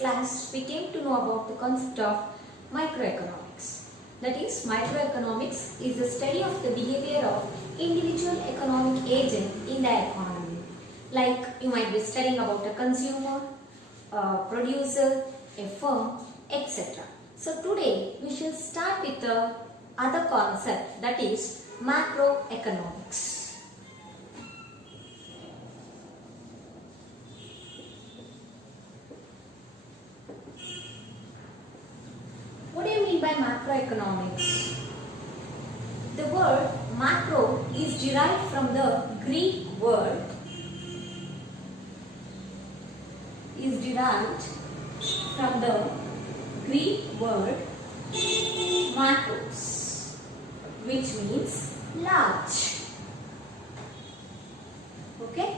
class we came to know about the concept of microeconomics. That is, microeconomics is the study of the behavior of individual economic agent in the economy. Like you might be studying about a consumer, a producer, a firm, etc. So today we shall start with the other concept, that is macroeconomics. What do you mean by macroeconomics? The word macro is derived from the Greek word macros, which means large. Okay?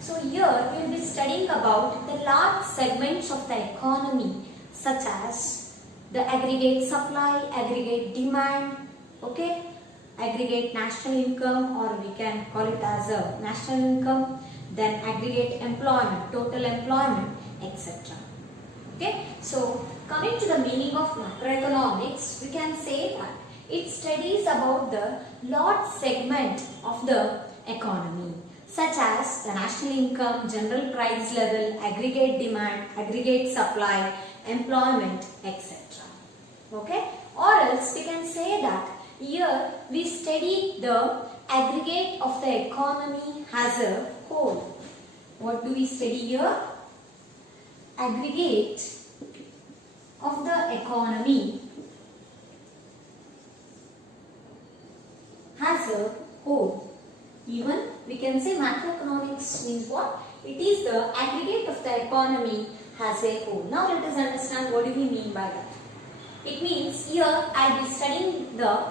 So here we will be studying about the large segments of the economy, such as the aggregate supply, aggregate demand, okay, aggregate national income, or we can call it as a national income, then aggregate employment, total employment, etc. Okay, so coming to the meaning of macroeconomics, we can say that it studies about the large segment of the economy, such as the national income, general price level, aggregate demand, aggregate supply, employment, etc. Okay, or else we can say that here we study the aggregate of the economy as a whole. What do we study here? Aggregate of the economy as a whole. Even we can say macroeconomics means what? It is the aggregate of the economy as a whole. Now let us understand what do we mean by that. It means here I will be studying the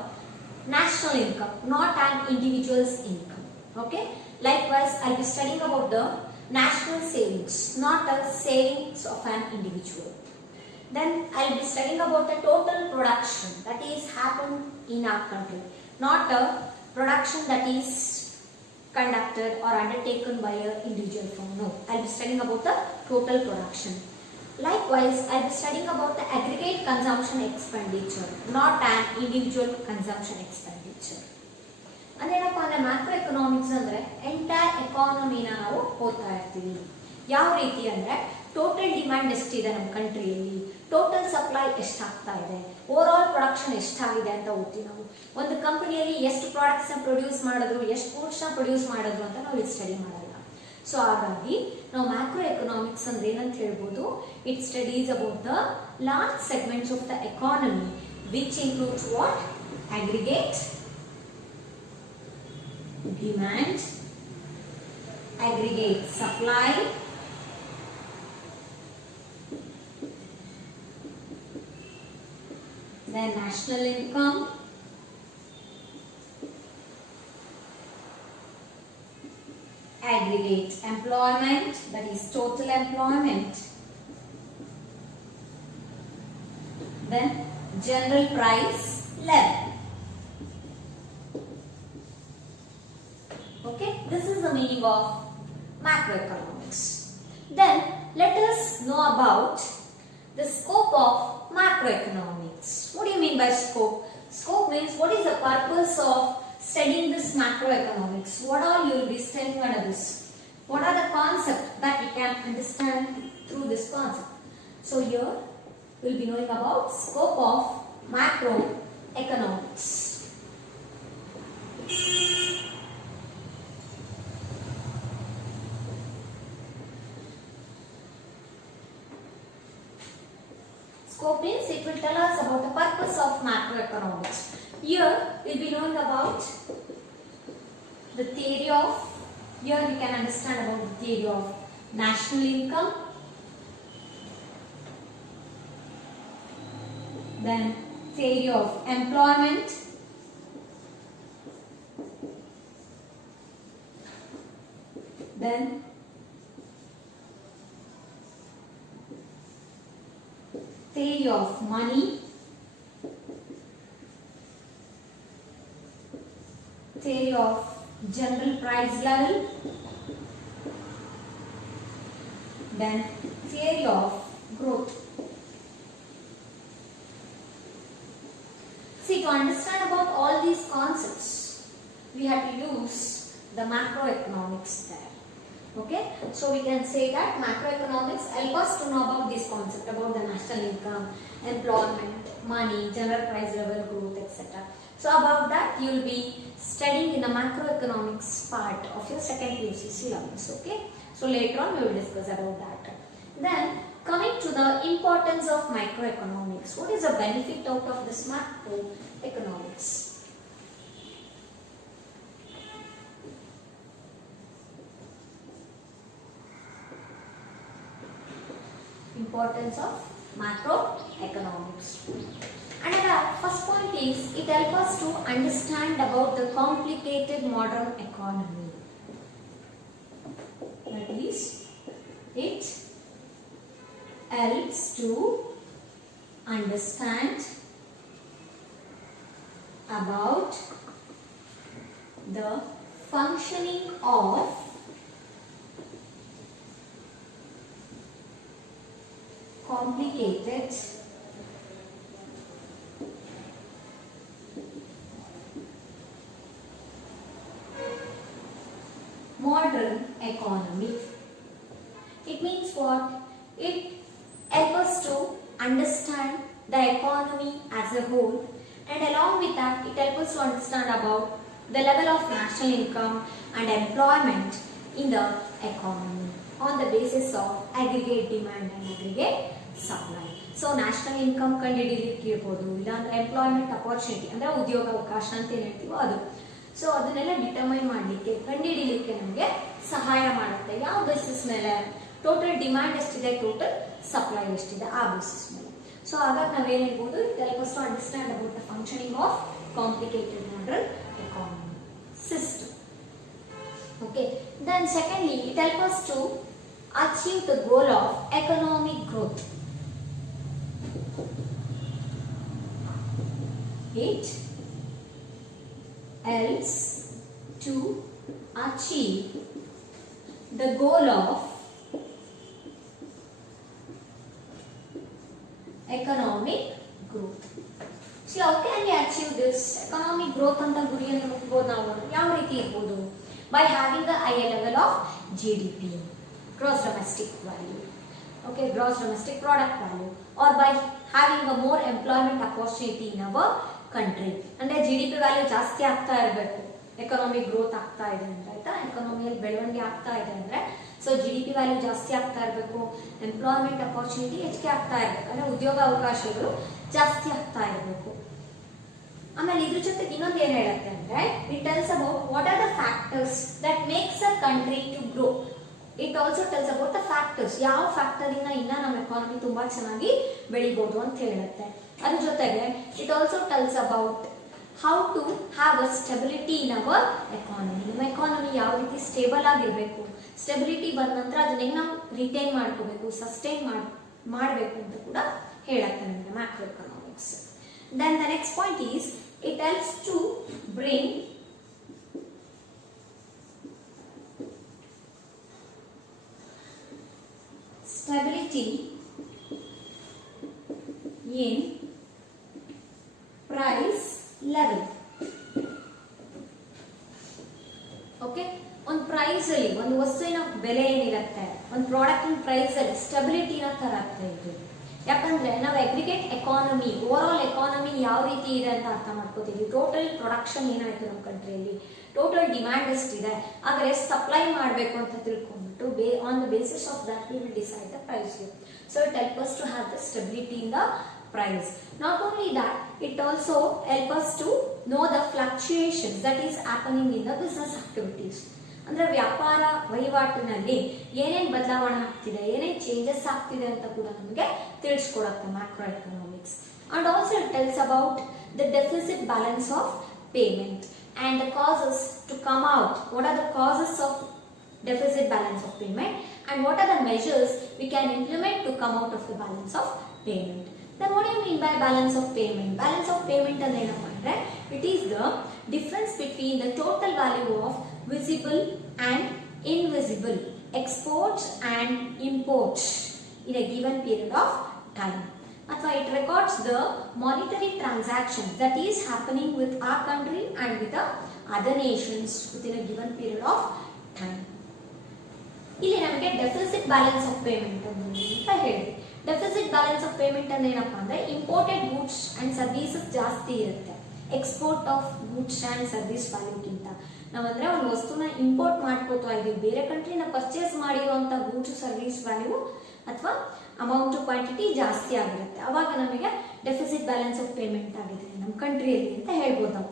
national income, not an individual's income. Okay. Likewise, I will be studying about the national savings, not the savings of an individual. Then I will be studying about the total production that is happened in our country, not the production that is conducted or undertaken by an individual firm. No, I will be studying about the total production. Likewise, I will be studying about the aggregate consumption expenditure, not an individual consumption expenditure. And then upon the macroeconomics andre entire economy na ನಾವು ಓದ್ತಾ ಇರ್ತೀವಿ. ಯಾವ ರೀತಿ ಅಂದ್ರೆ total demand ಎಷ್ಟಿದೆ ನಮ್ಮ ಕಂಟ್ರಿಯಲ್ಲಿ, total supply ಎಷ್ಟಾಗ್ತಾ ಇದೆ, over all production ಎಷ್ಟಾಗಿದೆ ಅಂತ ಓದ್ತೀವಿ ನಾವು. ಒಂದು ಕಂಪನಿಯಲ್ಲಿ ಎಷ್ಟು ಪ್ರಾಡಕ್ಟ್ಸ್ ನ ಪ್ರೊಡ್ಯೂಸ್ ಮಾಡಿದ್ರು, ಎಷ್ಟು ಗೂಡ್ಸ್ ನ ಪ್ರೊಡ್ಯೂಸ್ ಮಾಡಿದ್ರು ಅಂತ ನಾವು ಇಲ್ಲಿ ಸ್ಟಡಿ ಮಾಡಲ್ಲ. ಸೊ ಹಾಗಾಗಿ ನಾವು ಮ್ಯಾಕ್ರೋ ಎಕನಾಮಿಕ್ಸ್ ಅಂದ್ರೆ ಏನಂತ ಹೇಳ್ಬೋದು, it studies about the large segments of the economy which includes what? Aggregate demand, aggregate supply, then national income, aggregate employment, that is total employment, then general price level. Okay, this is the meaning of macroeconomics. Then let us know about the scope of macroeconomics. What do you mean by scope? Scope means what is the purpose of studying this macroeconomics? What all you will be studying under this? What are the concepts that we can understand through this concept? So here we will be knowing about scope of macroeconomics. Scope means it will tell us about the purpose of macroeconomics. Here we will be knowing about the theory of, here we can understand about the theory of national income, then theory of employment, then theory of money, theory of general price level, then theory of growth. See, to understand about all these concepts, we have to use the macroeconomics there. Okay, so we can say that macroeconomics help us to know about this concept, about the national income, employment, money, general price level growth, etc. So about that you will be studying in the macroeconomics part of your second UC syllabus. Okay, so later on we will discuss about that. Then coming to the importance of microeconomics, what is the benefit out of this macroeconomics? Importance of macroeconomics. And the first point is, it helps us to understand about the complicated modern economy. That is, it helps to understand about the functioning of complicated modern economy. It means what? It helps us to understand the economy as a whole, and along with that it helps us to understand about the level of national income and employment in the economy on the basis of aggregate demand and aggregate supply. So national income ಕಂಡುಹಿಡಿಯಲಿಕ್ಕೆ ಇರಬಹುದು, ಇಲ್ಲಾಂದ್ರೆ employment opportunity ಅಂದ್ರೆ ಉದ್ಯೋಗ ಅವಕಾಶ ಅಂತ ಏನು ಹೇಳ್ತೀವೋ ಅದು. So ಅದನ್ನೆಲ್ಲ determine ಮಾಡಲಿಕ್ಕೆ ಕಂಡುಹಿಡಿಯಲಿಕ್ಕೆ ನಮಗೆ ಸಹಾಯ ಮಾಡುತ್ತೆ. ಯಾವ ಬೇಸಿಸ್ ಮೇಲೆ? ಟೋಟಲ್ ಡಿಮ್ಯಾಂಡ್ ಎಷ್ಟಿದೆ, ಟೋಟಲ್ ಸಪ್ಲೈ ಎಷ್ಟಿದೆ, ಆ ಬೇಸಿಸ್ ಮೇಲೆ. ಸೊ ಹಾಗಾಗಿ ನಾವೇನು ಹೇಳ್ಬೋದು, it helps us to understand about the functioning of complicated modern economy system. Okay, then secondly, it helps us to achieve the goal of economic growth. It helps to achieve the goal of economic growth. See, how can we achieve this economic growth ಅಂತ ಗುರಿಯನ್ನು ಮುಟ್ಟಬಹುದು ನಾವು? ಯಾವ ರೀತಿ ಇರಬಹುದು? By having a higher level of GDP, gross domestic value, okay, gross domestic product value, or by having a more employment opportunity in our country. ಅಂದ್ರೆ GDP value ಜಾಸ್ತಿ ಆಗ್ತಾ ಇರಬೇಕು, ಎಕನಾಮಿಕ್ ಗ್ರೋತ್ ಆಗ್ತಾ ಇದೆ ಅಂದ್ರೆ, ಆಯ್ತಾ, ಎಕನಾಮಿಯಲ್ಲಿ ಬೆಳವಣಿಗೆ ಆಗ್ತಾ ಇದೆ ಅಂದ್ರೆ, ಸೊ GDP ವ್ಯಾಲ್ಯೂ ಜಾಸ್ತಿ ಆಗ್ತಾ ಇರಬೇಕು, ಎಂಪ್ಲಾಯ್ಮೆಂಟ್ ಅಪಾರ್ಚುನಿಟಿ ಹೆಚ್ಚಿಗೆ ಆಗ್ತಾ ಇರಬೇಕು, ಅಂದ್ರೆ ಉದ್ಯೋಗ ಅವಕಾಶಗಳು ಜಾಸ್ತಿ ಆಗ್ತಾ ಇರಬೇಕು. ಆಮೇಲೆ ಇದ್ರ ಜೊತೆಗೆ ಇನ್ನೊಂದು ಏನು ಹೇಳುತ್ತೆ ಅಂದ್ರೆ, it tells about what are the factors that makes a country to grow. It also tells about the factors, ಯಾವ ಫ್ಯಾಕ್ಟರ್ ಇಂದ ಇನ್ನ ನಮ್ಮ ಎಕಾನಮಿ ತುಂಬಾ ಚೆನ್ನಾಗಿ ಬೆಳಿಬಹುದು ಅಂತ ಹೇಳುತ್ತೆ. ಅದ್ರ ಜೊತೆಗೆ it also tells about how to have a stability in our economy. ನಮ್ಮ ಎಕಾನಮಿ ಯಾವ ರೀತಿ ಸ್ಟೇಬಲ್ ಆಗಿರ್ಬೇಕು, ಸ್ಟೆಬಿಲಿಟಿ ಬಂದ ನಂತರ ಅದನ್ನ ನಾವು ರಿಟೈನ್ ಮಾಡ್ಕೋಬೇಕು, ಸಸ್ಟೈನ್ ಮಾಡಬೇಕು ಅಂತ ಕೂಡ ಹೇಳುತ್ತೆ ನಮಗೆ macro economics. Then the next point is, it helps to bring stability in price level. Okay, ಒಂದು ಪ್ರೈಸ್ ಅಲ್ಲಿ, ಒಂದು ವಸ್ತುವಿನ ಬೆಲೆ ಏನಿರುತ್ತೆ, ಒಂದು ಪ್ರಾಡಕ್ಟ್ ಇನ್ ಪ್ರೈಸ್ ಅಲ್ಲಿ ಸ್ಟೆಬಿಲಿಟಿನ ತರತ್ತೆ ಇದು. ಯಾಕಂದ್ರೆ ನಾವು aggregate economy, over all economy ಯಾವ ರೀತಿ ಇದೆ ಅಂತ ಅರ್ಥ ಮಾಡ್ಕೋತೀವಿ. ಟೋಟಲ್ ಪ್ರೊಡಕ್ಷನ್ ಏನಾಯ್ತು ನಮ್ಮ ಕಂಟ್ರಿಯಲ್ಲಿ, ಟೋಟಲ್ ಡಿಮ್ಯಾಂಡ್ ಎಷ್ಟಿದೆ, ಆದರೆ ಸಪ್ಲೈ ಮಾಡಬೇಕು ಅಂತ ತಿಳ್ಕೊಂಡ್ಬಿಟ್ಟು on the basis of that we will decide the price. So it help us to have the stability in the price. Not only that, it also helps us to know the fluctuations that is happening in the business activities. ಅಂದ್ರೆ ವ್ಯಾಪಾರ ವಹಿವಾಟಿನಲ್ಲಿ ಏನೇನು ಬದಲಾವಣೆ ಆಗ್ತಿದೆ, ಏನೇನು changes ಆಗ್ತಿದೆ ಅಂತ ಕೂಡ ನಮಗೆ ತಿಳಿಸ್ಕೊಡುತ್ತೆ macroeconomics. And also it tells about the deficit balance of payment and the causes to come out. What are the causes of deficit balance of payment and what are the measures we can implement to come out of the balance of payment. Then what do you mean by balance of payment? Balance of payment and then it is the difference between the total value of visible and invisible exports and imports in a given period of time. Athwa it records the monetary transactions that is happening with our country and with the other nations within a given period of time. ಇಲ್ಲಿ ನಮಗೆ deficit balance of payment ಅಂತ ಹೇಳಿ, deficit balance of payment ಅಂದ್ರೆ ಏನಪ್ಪಾ ಅಂದ್ರೆ imported goods and services ಜಾಸ್ತಿ ಇರುತ್ತೆ export of goods and service ವ್ಯಾಲ್ಯೂಗಿಂತ. ನಾವಂದ್ರೆ ಒಂದು ವಸ್ತುನ ಇಂಪೋರ್ಟ್ ಮಾಡ್ಕೋತಾ ಇದೀವಿ, ಬೇರೆ ಕಂಟ್ರಿನ ಪರ್ಚೇಸ್ ಮಾಡಿರುವಂತ ಗೂಡ್ಸ್ ಸರ್ವಿಸ್ ವ್ಯಾಲ್ಯೂ ಅಥವಾ ಅಮೌಂಟ್ ಕ್ವಾಂಟಿಟಿ ಜಾಸ್ತಿ ಆಗಿರುತ್ತೆ, ಅವಾಗ ನಮಗೆ ಡೆಫಿಸಿಟ್ ಬ್ಯಾಲೆನ್ಸ್ ಆಫ್ ಪೇಮೆಂಟ್ ಆಗಿದೆ ನಮ್ಮ ಕಂಟ್ರಿಯಲ್ಲಿ ಅಂತ ಹೇಳ್ಬೋದು ನಾವು.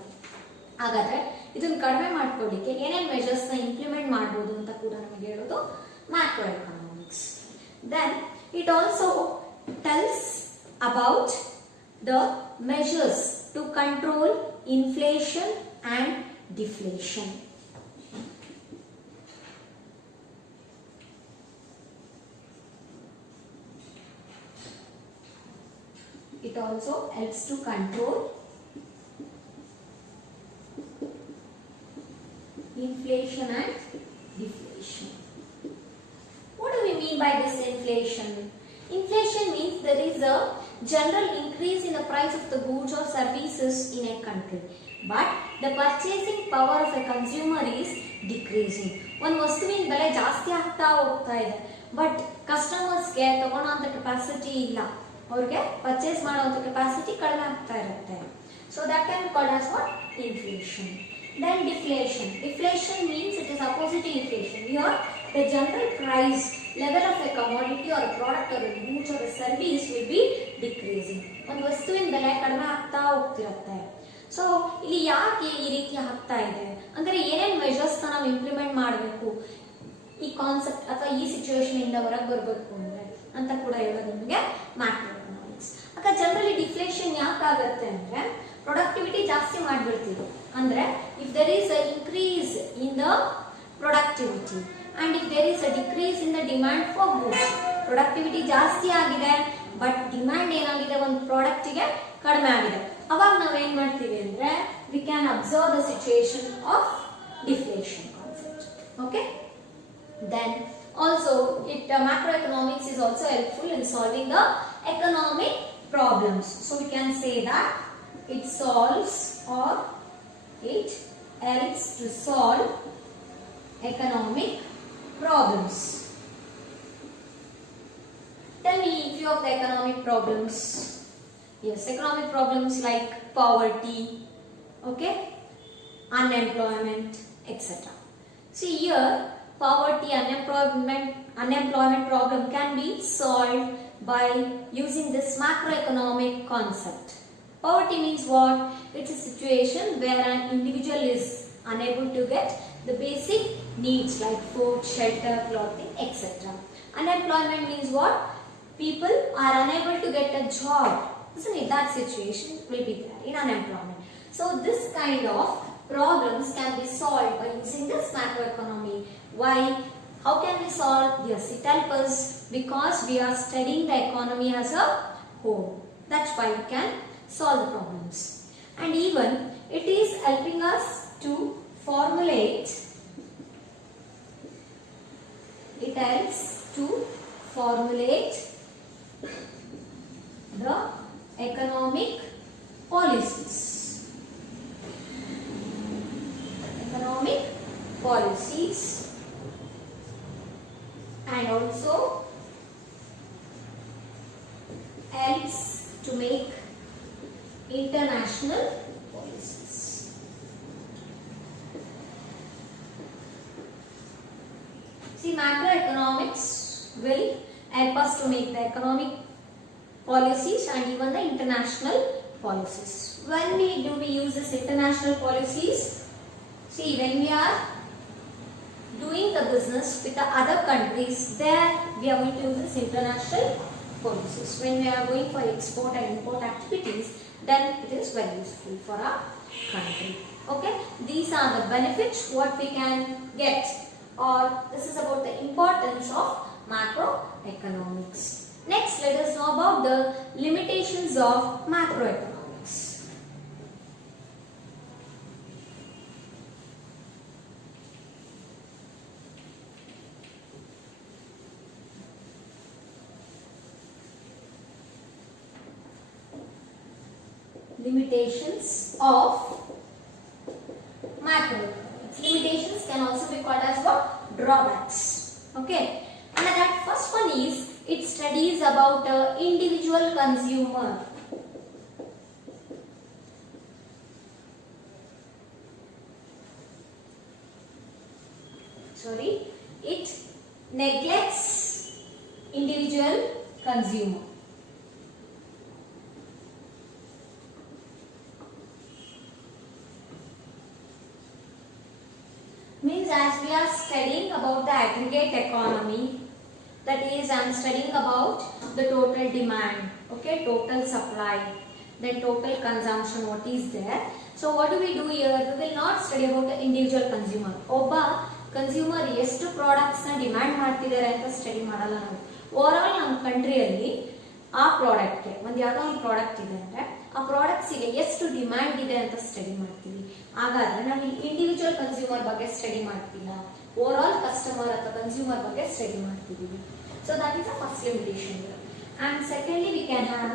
ಹಾಗಾದ್ರೆ ಇದನ್ನ ಕಡಿಮೆ ಮಾಡ್ಕೊಳ್ಳಿಕ್ಕೆ ಏನೇನು ಮೆಜರ್ಸ್ ನ ಇಂಪ್ಲಿಮೆಂಟ್ ಮಾಡಬಹುದು ಅಂತ ಕೂಡ ನಮಗೆ ಹೇಳೋದು macro economics. Then it also tells about the measures to control inflation and deflation. It also helps to control inflation and deflation. What do we mean by this inflation? Inflation means there is a general increase in the price of the goods or services in a country, but the purchasing power of a consumer is decreasing. ಒಂದು ವಸ್ತುವಿನ ಬೆಲೆ ಜಾಸ್ತಿ ಆಗ್ತಾ ಹೋಗ್ತಾ ಇದೆ, but ಕಸ್ಟಮರ್ಸ್ಗೆ ತಗೊಳ್ಳೋಂಥ capacity ಇಲ್ಲ, ಅವ್ರಿಗೆ purchase ಮಾಡೋಂಥ ಕೆಪಾಸಿಟಿ ಕಡಿಮೆ ಆಗ್ತಾ ಇರುತ್ತೆ. So that can be called as what inflation. Then deflation. Deflation means it is opposite to inflation. Here the general price level of a commodity or a product or a goods or a service will be decreasing. ಒಂದು ವಸ್ತುವಿನ ಬೆಲೆ ಕಡಿಮೆ ಆಗ್ತಾ ಹೋಗ್ತಿರುತ್ತೆ. So ಇಲ್ಲಿ ಯಾಕೆ ಈ ರೀತಿ ಆಗ್ತಾ ಇದೆ ಅಂದ್ರೆ ಏನೇನು ಮೆಜರ್ಸ್ ನಾವು ಇಂಪ್ಲಿಮೆಂಟ್ ಮಾಡಬೇಕು ಈ ಕಾನ್ಸೆಪ್ಟ್ ಅಥವಾ ಈ ಸಿಚುವೇಶನ್ ಇಂದ ಹೊರಗೆ ಬರಬೇಕು ಅಂದ್ರೆ ಅಂತ ಕೂಡ ಹೇಳೋದು ನಿಮಗೆ ಮ್ಯಾಕ್ರೋ ಎಕನಾಮಿಕ್ಸ್. ಆಗ ಜನರಲಿ ಡಿಫ್ಲೇಷನ್ ಯಾಕಾಗತ್ತೆ ಅಂದ್ರೆ ಪ್ರೊಡಕ್ಟಿವಿಟಿ ಜಾಸ್ತಿ ಮಾಡ್ಬಿಡ್ತೀವಿ, ಅಂದ್ರೆ if there is a increase in the productivity and if there is a decrease in the demand for goods, productivity ಜಾಸ್ತಿ ಆಗಿದೆ ಬಟ್ ಡಿಮ್ಯಾಂಡ್ ಏನಾಗಿದೆ ಒಂದು ಪ್ರಾಡಕ್ಟ್ ಗೆ ಕಡಿಮೆ ಆಗಿದೆ, ಅವಾಗ ನಾವು ಏನು ಮಾಡ್ತೀವಿ ಅಂದ್ರೆ we can observe the situation of deflation concept. Okay, then also macroeconomics is also helpful in solving the economic problems. So we can say that it solves or it helps to solve economic problems. Tell me a few of the economic problems. Yes, economic problems like poverty, okay, unemployment, etc. See here, poverty, unemployment problem can be solved by using this macroeconomic concept. Poverty means what? It's a situation where an individual is unable to get the basic needs like food, shelter, clothing, etc. Unemployment means what? People are unable to get a job, isn't it? That situation will be there in unemployment. So this kind of problems can be solved by using this macroeconomy. Why? How can we solve? Yes, it helps us because we are studying the economy as a whole. That's why we can solve the problems. And even it is helping us to formulate, it helps to formulate the economic policies. Economic policies and also helps to make international policies. See, macroeconomics will help us to make the economic policies and even the international policies. When we use this international policies? See, when we are doing the business with the other countries, there we are going to use this international policies. When we are going for export and import activities, then it is very useful for our country. Okay, these are the benefits what we can get, or this is about the importance of macroeconomics. Next, let us know about the limitations of macroeconomics. limitations of macroeconomics. Limitations can also be called as what? Drawbacks. Okay, and that first one is it studies about individual consumer. It neglects individual consumer. Means as we are studying about the aggregate economy, that is I am studying about the total demand, okay, total supply, then total consumption, what is there. So what do we do here? We will not study about the individual consumer. Obba consumer ಎಷ್ಟು products ನ demand ಮಾಡ್ತಿದ್ದಾರೆ ಅಂತ study ಮಾಡಲ್ಲ ನಾವು. Over all ನಮ್ಮ ಕಂಟ್ರಿಯಲ್ಲಿ ಆ ಪ್ರಾಡಕ್ಟ್ಗೆ ಒಂದು ಯಾವುದೋ ಒಂದು ಪ್ರಾಡಕ್ಟ್ ಇದೆ ಅಂದ್ರೆ ಆ ಪ್ರಾಡಕ್ಟ್ಸಿಗೆ ಎಷ್ಟು ಡಿಮ್ಯಾಂಡ್ ಇದೆ ಅಂತ ಸ್ಟಡಿ ಮಾಡ್ತೀವಿ. ಹಾಗಾದ್ರೆ ನಾವು ಇಂಡಿವಿಜುವಲ್ ಕನ್ಸ್ಯೂಮರ್ ಬಗ್ಗೆ ಸ್ಟಡಿ ಮಾಡ್ತಿಲ್ಲ, ಓವರ್ ಆಲ್ ಕಸ್ಟಮರ್ ಅಥವಾ ಕನ್ಸ್ಯೂಮರ್ ಬಗ್ಗೆ ಸ್ಟಡಿ ಮಾಡ್ತಿದ್ದೀವಿ. So that is the first limitation. And secondly we can have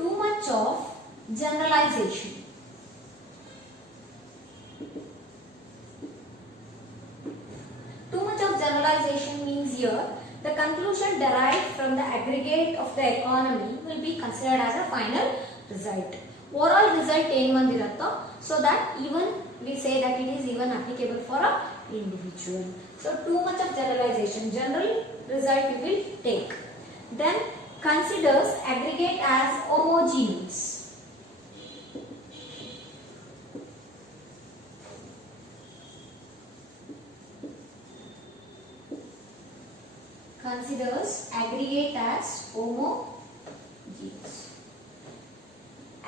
too much of generalisation. Too much of generalization means here the conclusion derived from the aggregate of the economy will be considered as a final result. Overall result ಏನು ಬಂದಿರುತ್ತೋ, so that even we say that it is even applicable for a individual. So too much of generalization, general result we will take. Then considers aggregate as homogeneous. Considers aggregate as homogeneous.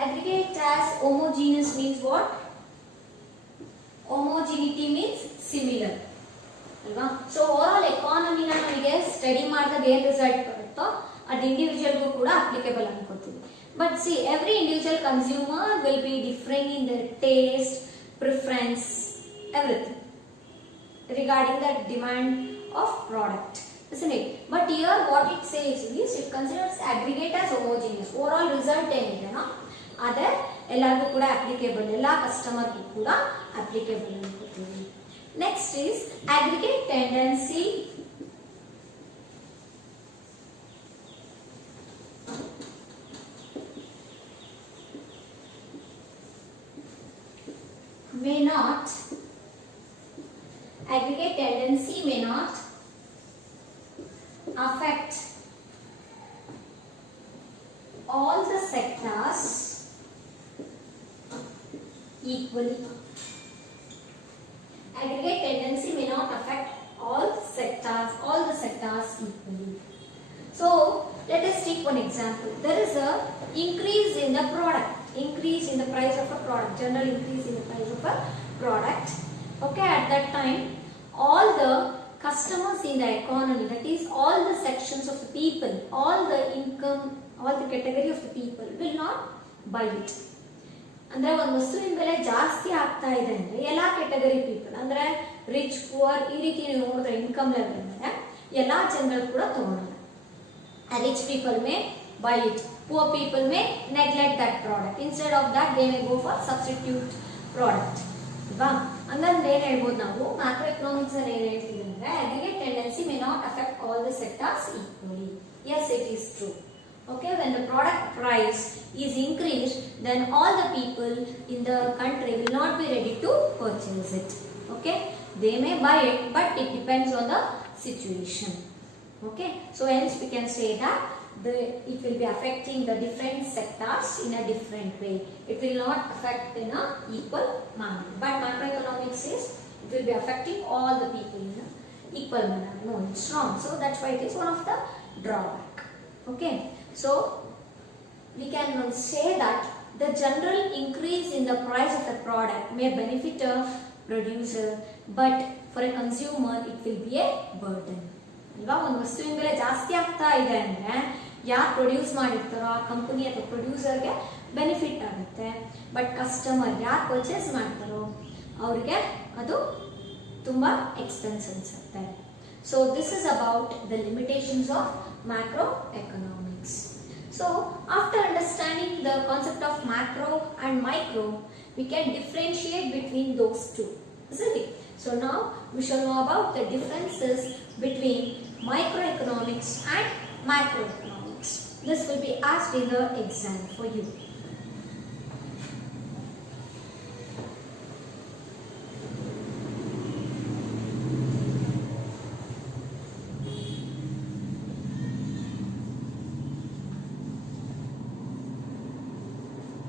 Aggregate as homogeneous means what? Homogeneity means similar. ಅಲ್ವಾ? So overall economy ನ ನಮಗೆ study ಮಾಡಿದಾಗ ಏನು result ಬರುತ್ತೋ ಅದು ಇಂಡಿವಿಜುವಲ್ಗೂ ಕೂಡ applicable ಅನ್ಕೋತೀವಿ. But see, every individual consumer will be differing in their taste, preference, everything regarding the demand of product. Isn't it? But here what it says is it considers aggregate as homogeneous. Overall result ಏನಿದೆ ನಾ ಅದೇ ಎಲ್ಲರಿಗೂ ಕೂಡ applicable, ಎಲ್ಲ ಕಸ್ಟಮರ್ಗೂ ಕೂಡ applicable ಅನ್ಕೋತೀವಿ. Next is aggregate tendency may not affect all the sectors equally. Aggregate tendency may not affect all the sectors equally. So let us take one example. There is a increase in the product, increase in the price of a product, general increase in the price of a product. Okay, at that time all the customers in the economy, that is all the sections of the people, all the income, all the category of the people will not buy it. ಅಂದ್ರೆ ಒಂದು ವಸ್ತುವಿನ ಬೆಲೆ ಜಾಸ್ತಿ ಆಗ್ತಾ ಇದೆ ಅಂದ್ರೆ ಎಲ್ಲಾ category people ಅಂದ್ರೆ ರಿಚ್ ಪುವರ್ ಈ ರೀತಿ ನೀವು ನೋಡಿದ್ರೆ ಇನ್ಕಮ್ ಲೆವೆಲ್ ಮೇಲೆ ಎಲ್ಲಾ ಜನಗಳು ಕೂಡ ತಗೊಳ್ಳಲ್ಲ. Rich people may buy it, poor people may neglect that product. Instead of that they may go for substitute product. ಅಲ್ವಾ? ಹಂಗಂದ್ರೆ ಏನ್ ಹೇಳ್ಬೋದು ನಾವು ಮ್ಯಾಕ್ರೋ ಎಕನಾಮಿಕ್ಸ್ ಅಲ್ಲಿ ಏನ್ ಹೇಳ್ತೀವಿ ಅಂದ್ರೆ aggregate tendency may not affect all the sectors equally. Yes, it is true. Okay, when the product price is increased, then all the people in the country will not be ready to purchase it. Okay, they may buy it, but it depends on the situation. Okay, so hence we can say that it will be affecting the different sectors in a different way. It will not affect in a equal manner. But macroeconomics says it will be affecting all the people in a equal manner. No, it's wrong. So that's why it is one of the drawback. Okay, so we can say that the general increase in the price of a product may benefit a producer, but for a consumer it will be a burden. ಅಲ್ವಾ? ಒಂದು ವಸ್ತುವಿನ ಬೆಲೆ ಜಾಸ್ತಿ ಆಗ್ತಾ ಇದೆ ಅಂದ್ರೆ ಯಾರು produce ಮಾಡಿರ್ತಾರೋ ಆ ಕಂಪನಿ ಅಥವಾ ಪ್ರೊಡ್ಯೂಸರ್ಗೆ ಬೆನಿಫಿಟ್ ಆಗುತ್ತೆ. ಬಟ್ ಕಸ್ಟಮರ್ ಯಾರು ಪರ್ಚೇಸ್ ಮಾಡ್ತಾರೋ ಅವ್ರಿಗೆ ಅದು ತುಂಬಾ ಎಕ್ಸ್ಪೆನ್ಸ್ ಅನ್ಸುತ್ತೆ. So this is about the limitations of macro economics. So after understanding the concept of macro and micro, we can differentiate between those two, isn't it? So now we shall know about the differences between microeconomics and macroeconomics. This will be asked in the exam for you.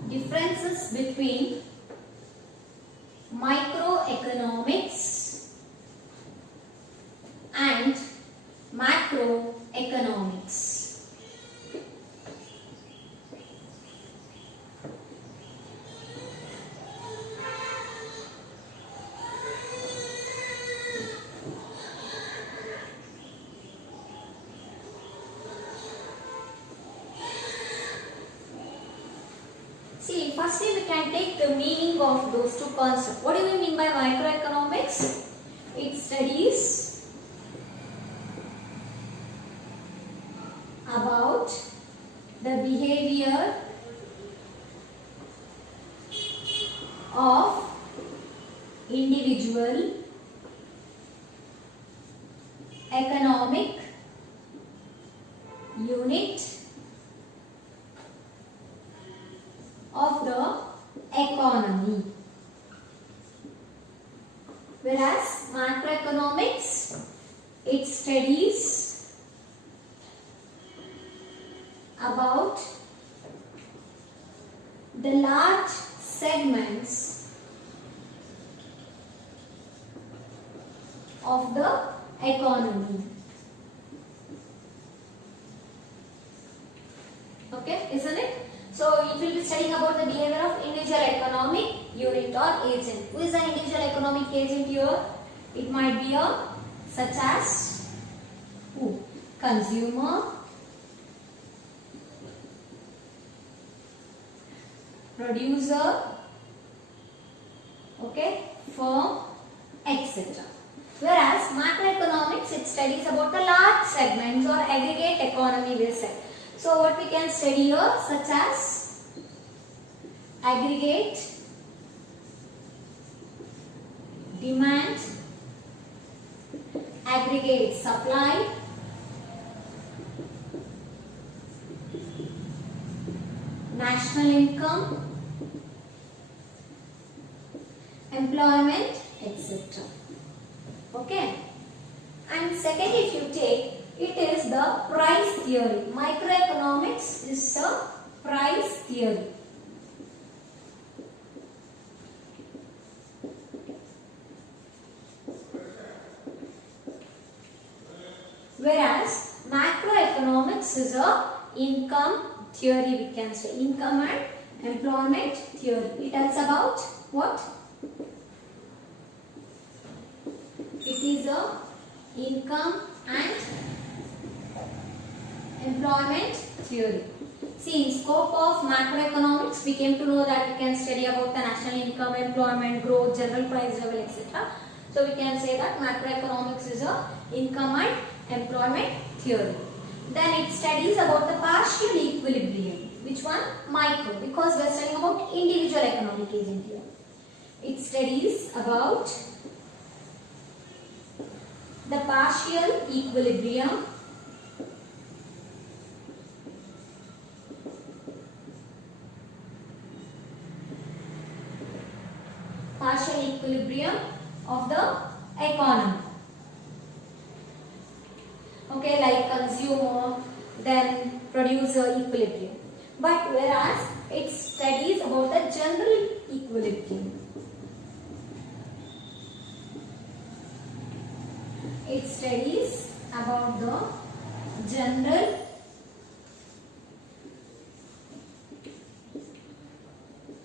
Differences between microeconomics and macroeconomics. See, firstly we can take the meaning of those two concepts. What do we mean by microeconomics? It studies about the behavior of individual economic unit of the economy, whereas macroeconomics, it studies about the large segments of the economy. Okay, isn't it? So it will be studying about the behavior of individual economic unit or agent. Who is the individual economic agent here? It might be a such as who? Consumer, producer, okay, firm, etc. Whereas macroeconomics, it studies about the large segments or aggregate economy, we say. So what we can study here, such as aggregate demand, aggregate supply, national income, employment, etc. Okay. And second, if you take, it is the price theory. Microeconomics is a price theory. Whereas macroeconomics is a income theory, we can say. Income and employment theory. It tells about what? It is a income and employment theory. See, in scope of macroeconomics, we came to know that we can study about the national income, employment, growth, general price level, etc. So we can say that macroeconomics is a income and employment theory. Then it studies about the partial equilibrium. Which one? Micro, because we are studying about individual economic agent here. It studies about the partial equilibrium of the economy. Okay, like consumer, then producer equilibrium. But whereas it studies about the general equilibrium. It studies about the general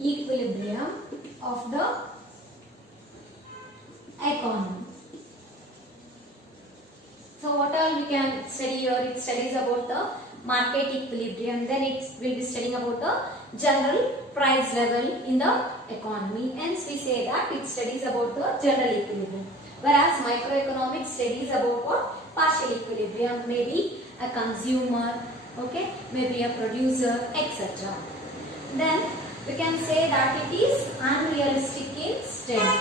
equilibrium of the economy. So what all we can study here? It studies about the market equilibrium. Then it will be studying about the general price level in the economy. Hence we say that it studies about the general equilibrium. Whereas microeconomics studies about what? Partial equilibrium. Maybe a consumer, Okay, maybe a producer, etc. Then we can say that it is unrealistic in study.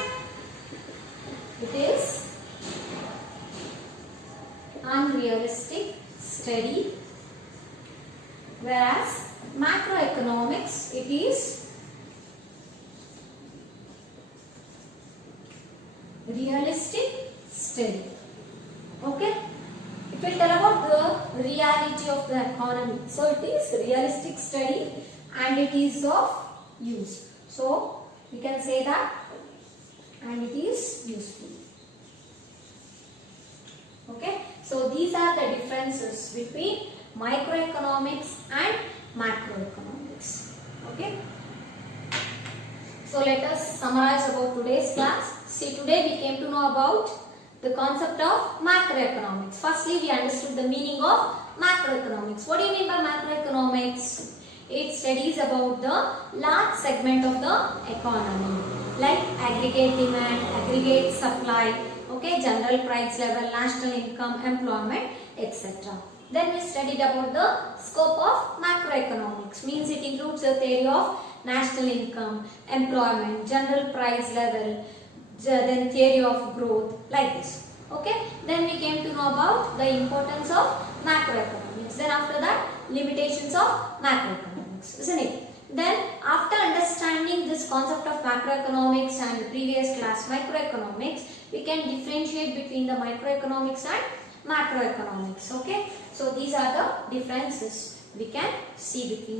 It is unrealistic study, whereas macroeconomics, it is realistic study. Okay, it will tell about the reality of the economy. So it is realistic study and it is of use. So we can say that, and it is useful. Okay, so these are the differences between microeconomics and macroeconomics. Okay, so let us summarize about today's class. See, today we came to know about the concept of macroeconomics. Firstly, we understood the meaning of macroeconomics. What do you mean by macroeconomics? It studies about the large segment of the economy, like aggregate demand, aggregate supply, okay, general price level, national income, employment, etc. Then we studied about the scope of macroeconomics, means it includes the theory of national income, employment, general price level, then theory of growth, like this. Okay, then we came to know about the importance of macroeconomics. Then after that, limitations of macroeconomics, isn't it? Then after understanding this concept of macroeconomics and the previous class microeconomics, we can differentiate between the microeconomics and macroeconomics. Okay, so these are the differences we can see between